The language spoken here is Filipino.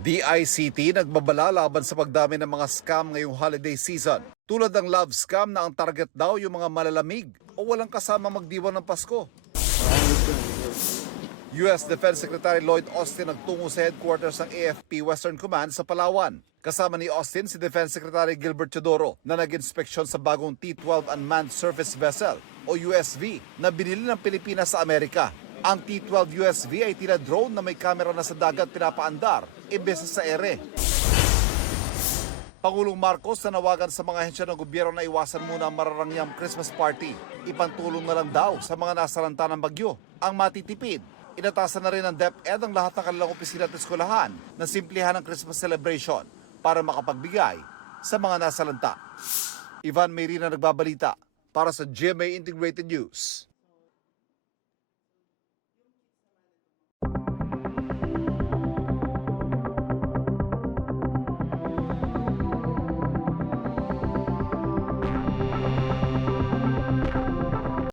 DICT nagbabala laban sa pagdami ng mga scam ngayong holiday season. Tulad ng love scam na ang target daw yung mga malalamig o walang kasama magdiwang ng Pasko. US Defense Secretary Lloyd Austin nagtungo sa headquarters ng AFP Western Command sa Palawan. Kasama ni Austin si Defense Secretary Gilbert Teodoro na nag-inspeksyon sa bagong T-12 Unmanned Surface Vessel o USV na binili ng Pilipinas sa Amerika. Ang T-12 USV ay tila drone na may kamera na sa dagat pinapaandar imbes sa ere. Pangulong Marcos nanawagan sa mga ahensya ng gobyerno na iwasan muna ang mararangyang Christmas party. Ipantulong na lang daw sa mga nasalanta ng bagyo ang matitipid. Inatasan na rin ng DepEd ang lahat ng kanilang opisina at eskwelahan na simplihan ang Christmas celebration para makapagbigay sa mga nasalanta. Ivan Mayrina nagbabalita para sa GMA Integrated News.